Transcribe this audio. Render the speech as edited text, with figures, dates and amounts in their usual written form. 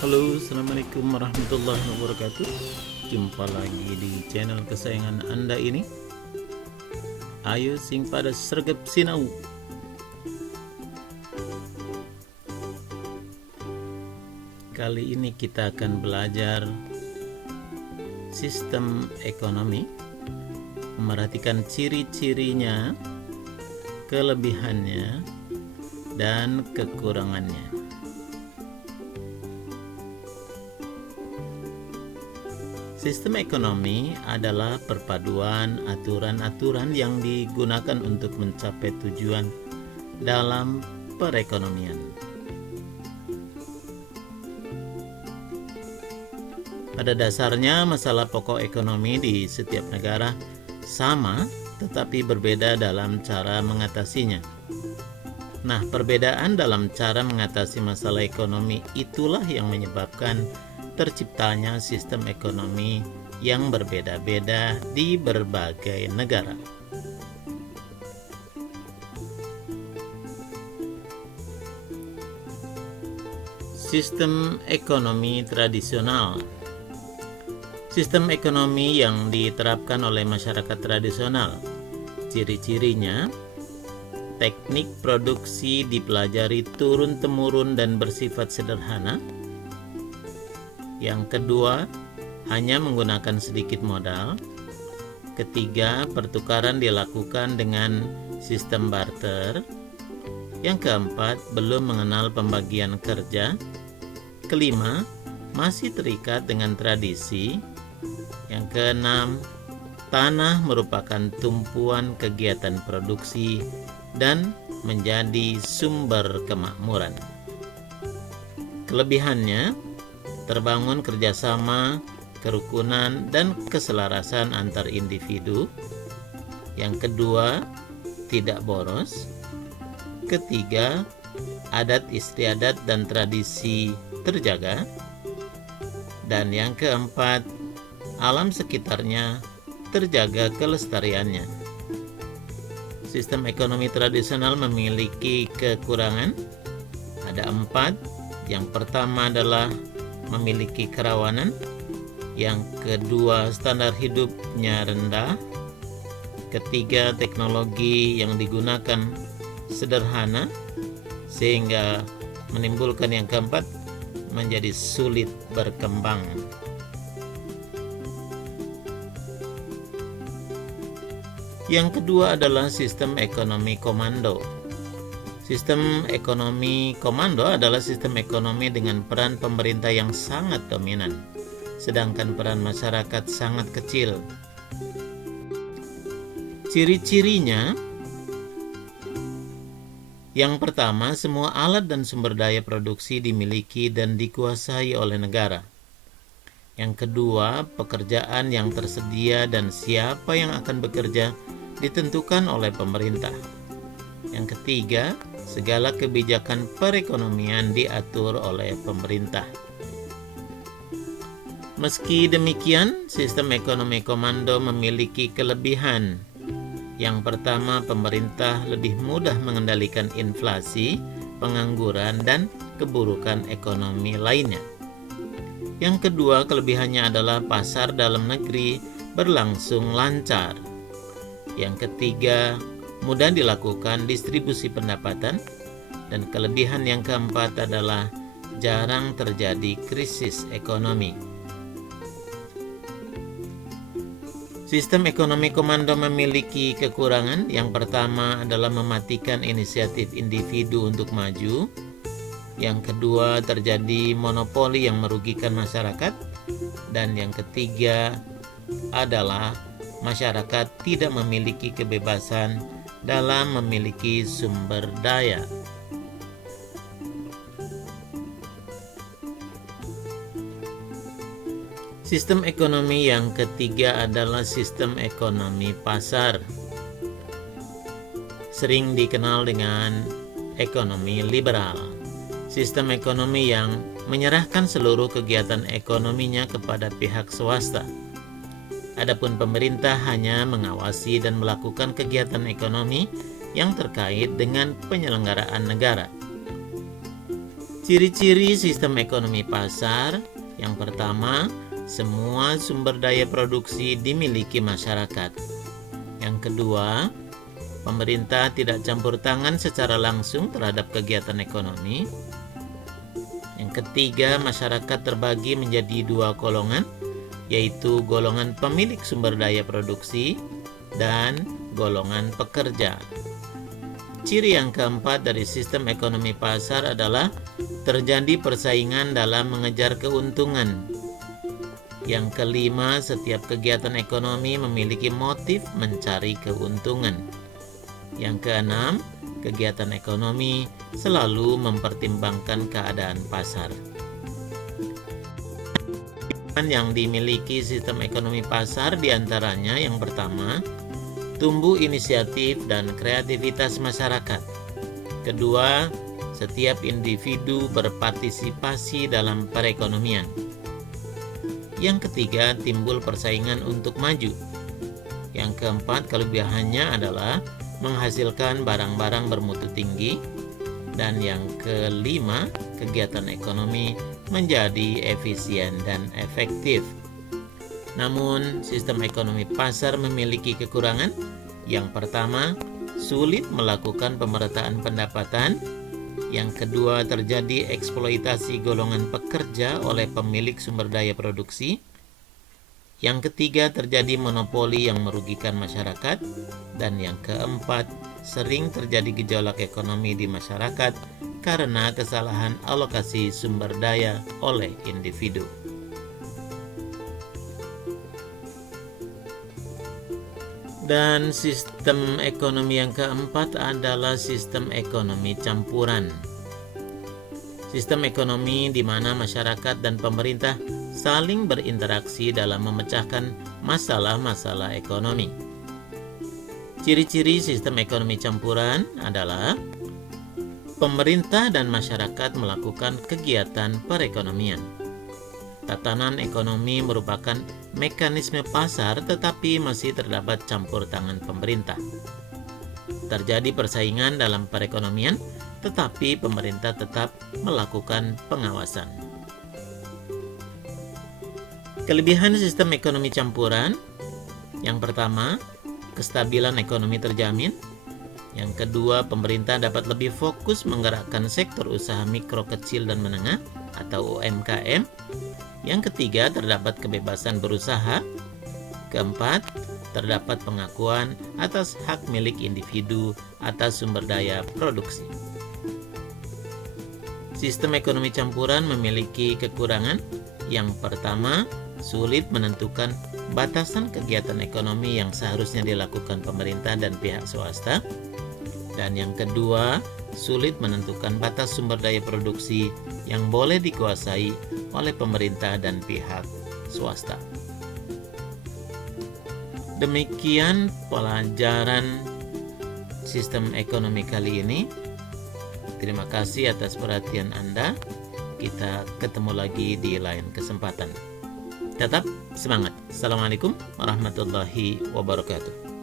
Halo, assalamualaikum warahmatullahi wabarakatuh. Jumpa lagi di channel kesayangan Anda ini. Ayo sing pada sergap sinau. Kali ini kita akan belajar sistem ekonomi, memperhatikan ciri-cirinya, kelebihannya, dan kekurangannya. Sistem ekonomi adalah perpaduan aturan-aturan yang digunakan untuk mencapai tujuan dalam perekonomian. Pada dasarnya, masalah pokok ekonomi di setiap negara sama, tetapi berbeda dalam cara mengatasinya. Nah, perbedaan dalam cara mengatasi masalah ekonomi itulah yang menyebabkan terciptanya sistem ekonomi yang berbeda-beda di berbagai negara. Sistem ekonomi tradisional. Sistem ekonomi yang diterapkan oleh masyarakat tradisional. Ciri-cirinya: teknik produksi dipelajari turun-temurun dan bersifat sederhana. Yang kedua, hanya menggunakan sedikit modal. Ketiga, pertukaran dilakukan dengan sistem barter. Yang keempat, belum mengenal pembagian kerja. Kelima, masih terikat dengan tradisi. Yang keenam, tanah merupakan tumpuan kegiatan produksi dan menjadi sumber kemakmuran. Kelebihannya: terbangun kerjasama, kerukunan, dan keselarasan antar individu. Yang kedua, tidak boros. Ketiga, adat istiadat dan tradisi terjaga. Dan yang keempat, alam sekitarnya terjaga kelestariannya. Sistem ekonomi tradisional memiliki kekurangan. Ada 4. Yang pertama adalah memiliki kerawanan. Yang kedua, standar hidupnya rendah. Ketiga, teknologi yang digunakan sederhana sehingga menimbulkan yang keempat, menjadi sulit berkembang. Yang kedua adalah sistem ekonomi komando. Sistem ekonomi komando adalah sistem ekonomi dengan peran pemerintah yang sangat dominan, sedangkan peran masyarakat sangat kecil. Ciri-cirinya: yang pertama, semua alat dan sumber daya produksi dimiliki dan dikuasai oleh negara. Yang kedua, pekerjaan yang tersedia dan siapa yang akan bekerja ditentukan oleh pemerintah. Yang ketiga, segala kebijakan perekonomian diatur oleh pemerintah. Meski demikian, sistem ekonomi komando memiliki kelebihan. Yang pertama, pemerintah lebih mudah mengendalikan inflasi, pengangguran, dan keburukan ekonomi lainnya. Yang kedua, kelebihannya adalah pasar dalam negeri berlangsung lancar. Yang ketiga, mudah dilakukan distribusi pendapatan. Dan kelebihan yang keempat adalah jarang terjadi krisis ekonomi. Sistem ekonomi komando memiliki kekurangan. Yang pertama adalah mematikan inisiatif individu untuk maju. Yang kedua, terjadi monopoli yang merugikan masyarakat. Dan yang ketiga adalah masyarakat tidak memiliki kebebasan dalam memiliki sumber daya. Sistem ekonomi yang ketiga adalah sistem ekonomi pasar. Sering dikenal dengan ekonomi liberal. Sistem ekonomi yang menyerahkan seluruh kegiatan ekonominya kepada pihak swasta. Adapun pemerintah hanya mengawasi dan melakukan kegiatan ekonomi yang terkait dengan penyelenggaraan negara. Ciri-ciri sistem ekonomi pasar. Yang pertama, semua sumber daya produksi dimiliki masyarakat. Yang kedua, pemerintah tidak campur tangan secara langsung terhadap kegiatan ekonomi. Yang ketiga, masyarakat terbagi menjadi dua golongan, yaitu golongan pemilik sumber daya produksi dan golongan pekerja. Ciri yang keempat dari sistem ekonomi pasar adalah terjadi persaingan dalam mengejar keuntungan. Yang kelima, setiap kegiatan ekonomi memiliki motif mencari keuntungan. Yang keenam, kegiatan ekonomi selalu mempertimbangkan keadaan pasar. Yang dimiliki sistem ekonomi pasar diantaranya yang pertama, tumbuh inisiatif dan kreativitas masyarakat. Kedua, setiap individu berpartisipasi dalam perekonomian. Yang ketiga, timbul persaingan untuk maju. Yang keempat, kelebihannya adalah menghasilkan barang-barang bermutu tinggi. Dan yang kelima, kegiatan ekonomi menjadi efisien dan efektif. Namun, sistem ekonomi pasar memiliki kekurangan. Yang pertama, sulit melakukan pemerataan pendapatan. Yang kedua, terjadi eksploitasi golongan pekerja oleh pemilik sumber daya produksi. Yang ketiga, terjadi monopoli yang merugikan masyarakat. Dan yang keempat, sering terjadi gejolak ekonomi di masyarakat karena kesalahan alokasi sumber daya oleh individu. Dan sistem ekonomi yang keempat adalah sistem ekonomi campuran. Sistem ekonomi di mana masyarakat dan pemerintah saling berinteraksi dalam memecahkan masalah-masalah ekonomi. Ciri-ciri sistem ekonomi campuran adalah pemerintah dan masyarakat melakukan kegiatan perekonomian. Tatanan ekonomi merupakan mekanisme pasar, tetapi masih terdapat campur tangan pemerintah. Terjadi persaingan dalam perekonomian, tetapi pemerintah tetap melakukan pengawasan. Kelebihan sistem ekonomi campuran, yang pertama, kestabilan ekonomi terjamin. Yang kedua, pemerintah dapat lebih fokus menggerakkan sektor usaha mikro, kecil, dan menengah atau UMKM. Yang ketiga, terdapat kebebasan berusaha. Keempat, terdapat pengakuan atas hak milik individu atas sumber daya produksi. Sistem ekonomi campuran memiliki kekurangan. Yang pertama, sulit menentukan batasan kegiatan ekonomi yang seharusnya dilakukan pemerintah dan pihak swasta. Dan yang kedua, sulit menentukan batas sumber daya produksi yang boleh dikuasai oleh pemerintah dan pihak swasta. Demikian pelajaran sistem ekonomi kali ini. Terima kasih atas perhatian Anda. Kita ketemu lagi di lain kesempatan. Tetap semangat. Assalamualaikum warahmatullahi wabarakatuh.